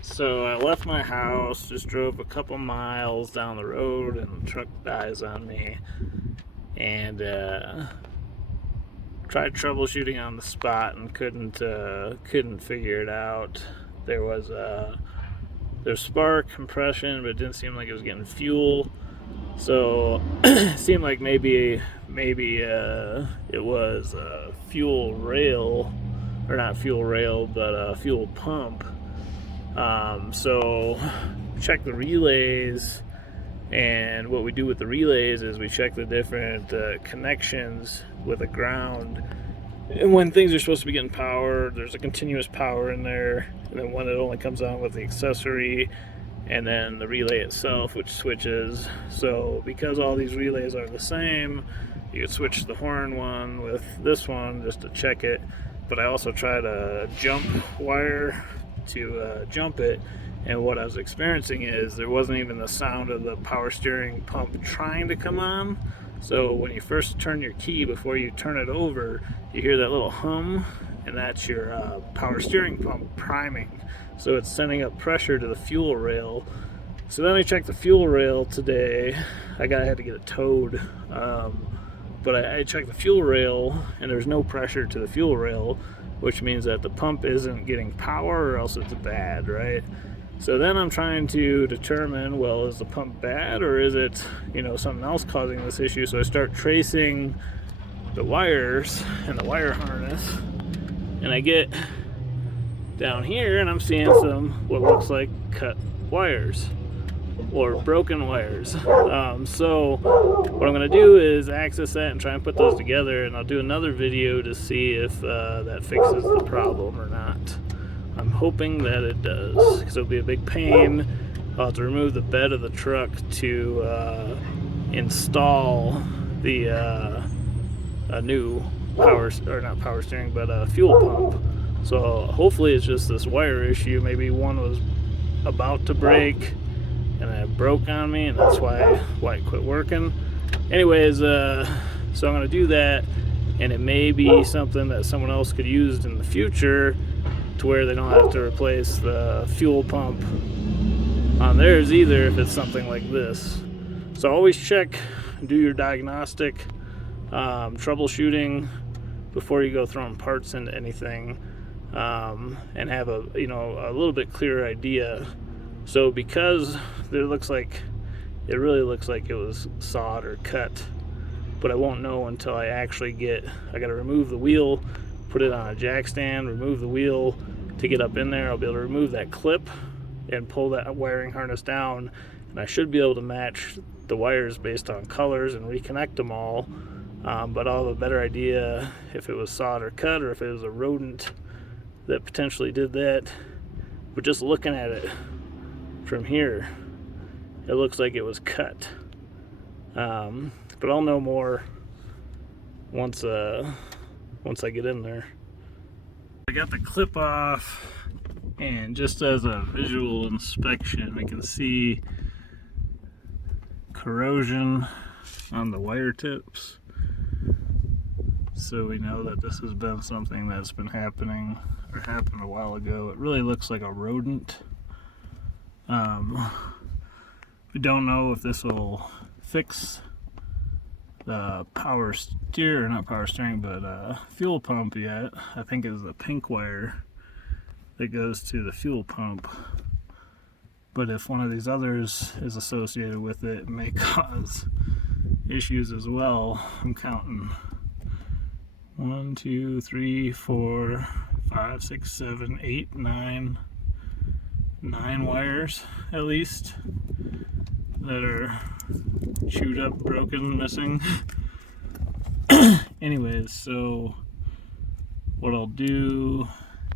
So I left my house, just drove a couple miles down the road, and the truck dies on me. And tried troubleshooting on the spot and couldn't figure it out. There was there's spark compression, but it didn't seem like it was getting fuel. So it seemed like maybe it was a fuel rail, or not fuel rail, but a fuel pump. So check the relays, and what we do with the relays is we check the different connections with the ground. And when things are supposed to be getting power, there's a continuous power in there, and then one that only comes on with the accessory, and then the relay itself, which switches. So because all these relays are the same, you could switch the horn one with this one just to check it. But I also tried a jump wire to jump it, and what I was experiencing is there wasn't even the sound of the power steering pump trying to come on. So when you first turn your key, before you turn it over, you hear that little hum, and that's your power steering pump priming. So it's sending up pressure to the fuel rail. So then I checked the fuel rail today. I had to get it towed. But I checked the fuel rail, and there's no pressure to the fuel rail, which means that the pump isn't getting power, or else it's bad, right? So then I'm trying to determine, well, is the pump bad, or is it, something else causing this issue? So I start tracing the wires and the wire harness, and I get down here, and I'm seeing some what looks like cut wires or broken wires. So what I'm going to do is access that and try and put those together, and I'll do another video to see if that fixes the problem or not. I'm hoping that it does, because it'll be a big pain. I'll have to remove the bed of the truck to install the a new not power steering, but a fuel pump. So hopefully it's just this wire issue. Maybe one was about to break and it broke on me, and that's why it quit working. Anyways, so I'm going to do that, and it may be something that someone else could use in the future, to where they don't have to replace the fuel pump on theirs either, if it's something like this. So always check, do your diagnostic troubleshooting before you go throwing parts into anything, and have a little bit clearer idea. So because it really looks like it was sawed or cut, but I won't know until I actually I got to remove the wheel, put it on a jack stand, remove the wheel to get up in there. I'll be able to remove that clip and pull that wiring harness down, and I should be able to match the wires based on colors and reconnect them all. But I'll have a better idea if it was sawed or cut, or if it was a rodent that potentially did that. But just looking at it from here, it looks like it was cut. But I'll know more once I get in there. I got the clip off, and just as a visual inspection, I can see corrosion on the wire tips. So we know that this has been something that's been happening, or happened a while ago. It really looks like a rodent. We don't know if this will fix the fuel pump yet. I think it's the pink wire that goes to the fuel pump. But if one of these others is associated with it, it may cause issues as well. I'm counting 1, 2, 3, 4, 5, 6, 7, 8, 9 wires at least that are chewed up, broken, missing. Anyways, so what I'll do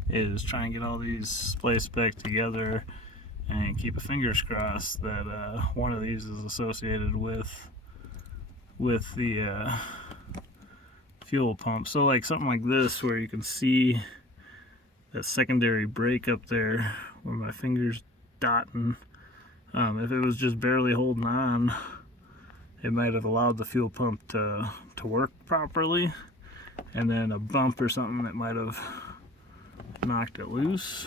is try and get all these spliced back together, and keep a fingers crossed that one of these is associated with the fuel pump. So like something like this, where you can see that secondary break up there where my finger's dotting. If it was just barely holding on, it might have allowed the fuel pump to work properly, and then a bump or something that might have knocked it loose.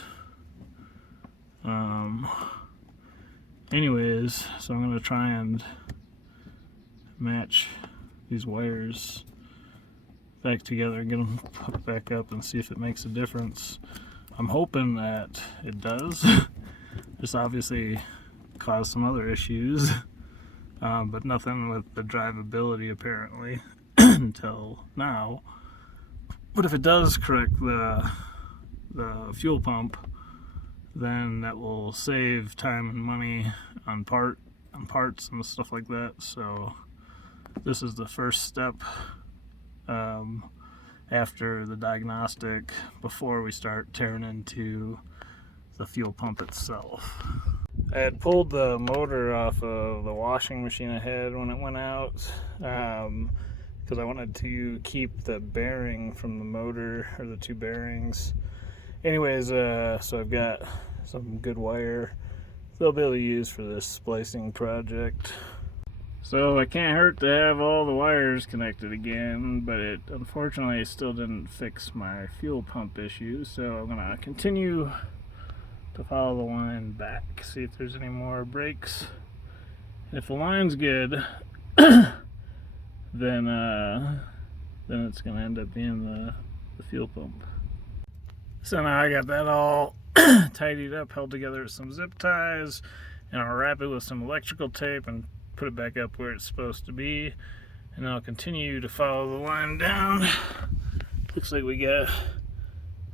Anyways, so I'm going to try and match these wires back together and get them hooked back up and see if it makes a difference. I'm hoping that it does. This obviously caused some other issues, but nothing with the drivability apparently until now. But if it does correct the fuel pump, then that will save time and money on parts and stuff like that. So this is the first step after the diagnostic before we start tearing into the fuel pump itself. I had pulled the motor off of the washing machine I had when it went out, because I wanted to keep the bearing from the motor, or the two bearings. Anyways, so I've got some good wire they'll be able to use for this splicing project. So it can't hurt to have all the wires connected again, but it unfortunately still didn't fix my fuel pump issue, so I'm gonna continue to follow the line back, see if there's any more breaks. If the line's good, then it's gonna end up being the fuel pump. So now I got that all tidied up, held together with some zip ties, and I'll wrap it with some electrical tape and put it back up where it's supposed to be, and I'll continue to follow the line down. Looks like we got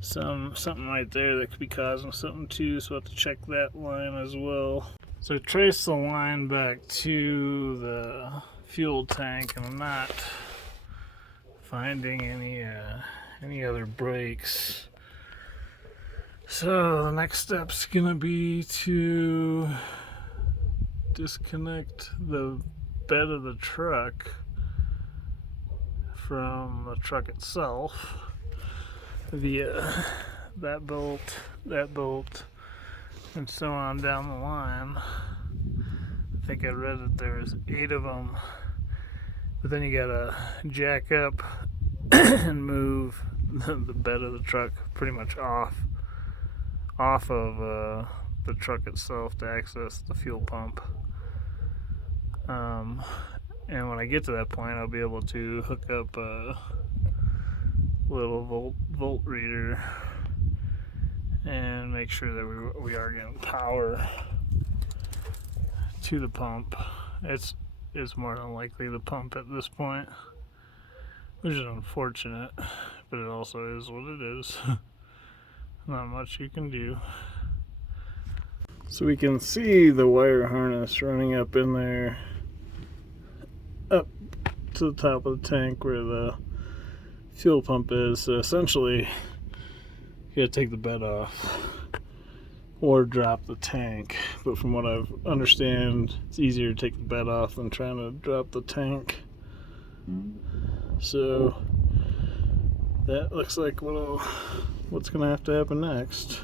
something right there that could be causing something too, so I'll have to check that line as well. So I traced the line back to the fuel tank, and I'm not finding any other breaks. So the next step's gonna be to disconnect the bed of the truck from the truck itself via that bolt, and so on down the line. I think I read that there's 8 of them, but then you gotta jack up and move the bed of the truck pretty much off of the truck itself to access the fuel pump. And when I get to that point, I'll be able to hook up a little volt reader and make sure that we are getting power to the pump. It's more than likely the pump at this point, which is unfortunate, but it also is what it is. Not much you can do. So we can see the wire harness running up in there, up to the top of the tank where the fuel pump is. So essentially, you gotta take the bed off or drop the tank. But from what I understand, it's easier to take the bed off than trying to drop the tank. So that looks like what's gonna have to happen next.